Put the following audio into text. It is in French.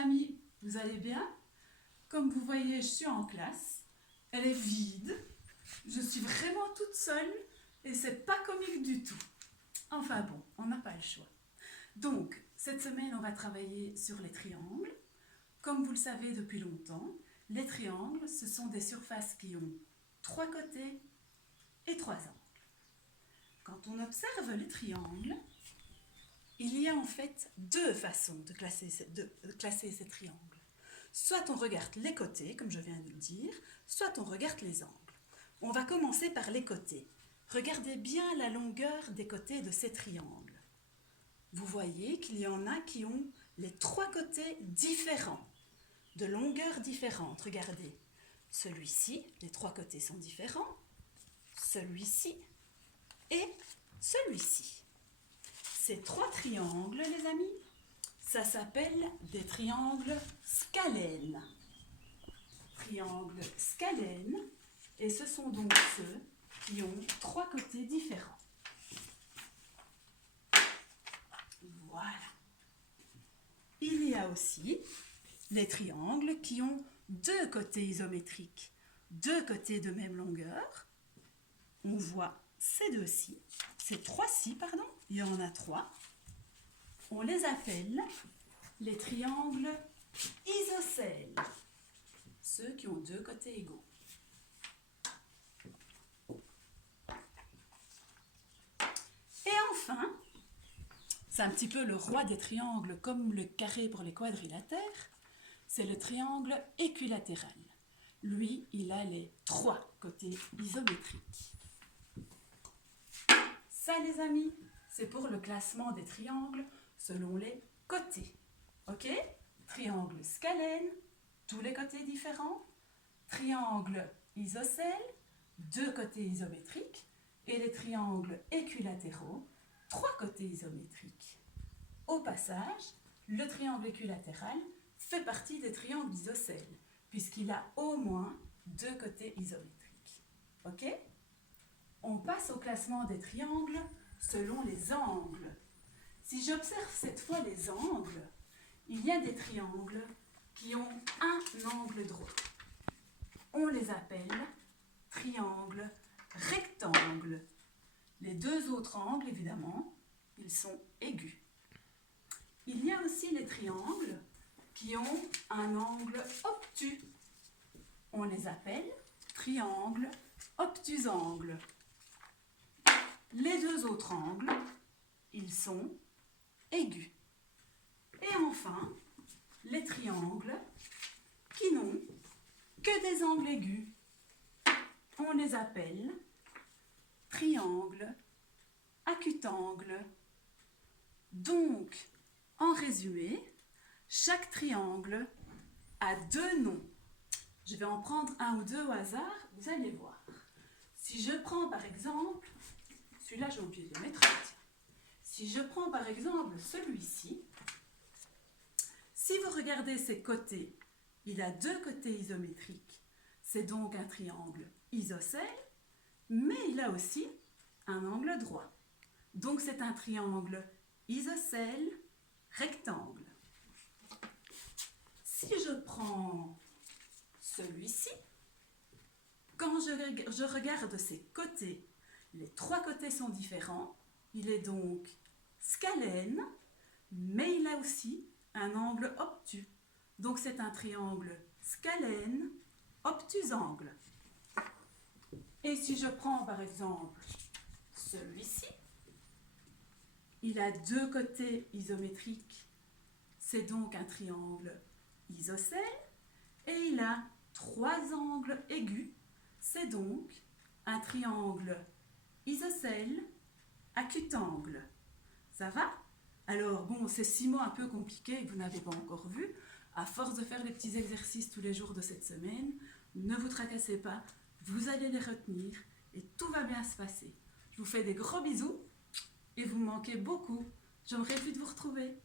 amis, vous allez bien? Comme vous voyez, je suis en classe. Elle est vide. Je suis vraiment toute seule et c'est pas comique du tout. Enfin bon, on n'a pas le choix. Donc, cette semaine, on va travailler sur les triangles. Comme vous le savez depuis longtemps, les triangles, ce sont des surfaces qui ont 3 côtés et 3 angles. Quand on observe les triangles, il y a en fait 2 façons de classer ces triangles. Soit on regarde les côtés, comme je viens de le dire, soit on regarde les angles. On va commencer par les côtés. Regardez bien la longueur des côtés de ces triangles. Vous voyez qu'il y en a qui ont les 3 côtés différents, de longueurs différentes. Regardez, celui-ci, les 3 côtés sont différents, celui-ci et celui-ci. Ces 3 triangles, les amis, ça s'appelle des triangles scalènes. Triangles scalènes, et ce sont donc ceux qui ont 3 côtés différents. Voilà. Il y a aussi les triangles qui ont 2 côtés isométriques, 2 côtés de même longueur. On voit ces 2-ci, ces 3-ci, pardon, il y en a 3. On les appelle les triangles isocèles, ceux qui ont 2 côtés égaux. Et enfin, c'est un petit peu le roi des triangles, comme le carré pour les quadrilatères, c'est le triangle équilatéral. Lui, il a les 3 côtés isométriques. Ça, les amis, c'est pour le classement des triangles selon les côtés. Ok? Triangle scalène, tous les côtés différents. Triangle isocèle, 2 côtés isométriques. Et les triangles équilatéraux, 3 côtés isométriques. Au passage, le triangle équilatéral fait partie des triangles isocèles, puisqu'il a au moins 2 côtés isométriques. Ok? On passe au classement des triangles selon les angles. Si j'observe cette fois les angles, il y a des triangles qui ont un angle droit. On les appelle triangles rectangles. Les 2 autres angles, évidemment, ils sont aigus. Il y a aussi les triangles qui ont un angle obtus. On les appelle triangles obtusangles. Les 2 autres angles, ils sont aigus. Et enfin, les triangles qui n'ont que des angles aigus. On les appelle triangles acutangles. Donc, en résumé, chaque triangle a 2 noms. Je vais en prendre un ou 2 au hasard, vous allez voir. Si je prends par exemple, celui-là j'ai oublié de le mettre, tiens. Si je prends par exemple celui-ci, si vous regardez ses côtés, il a 2 côtés isométriques. C'est donc un triangle isocèle, mais il a aussi un angle droit. Donc c'est un triangle isocèle rectangle. Si je prends celui-ci, quand je regarde ses côtés, les 3 côtés sont différents. Il est donc scalène, mais il a aussi un angle obtus. Donc c'est un triangle scalène obtusangle. Et si je prends par exemple celui-ci, il a 2 côtés isométriques. C'est donc un triangle isocèle et il a 3 angles aigus. C'est donc un triangle isocèle acutangle. Ça va? Alors bon, c'est 6 mots un peu compliqués que vous n'avez pas encore vus. À force de faire les petits exercices tous les jours de cette semaine, ne vous tracassez pas, vous allez les retenir et tout va bien se passer. Je vous fais des gros bisous et vous me manquez beaucoup. Je me réjouis de vous retrouver.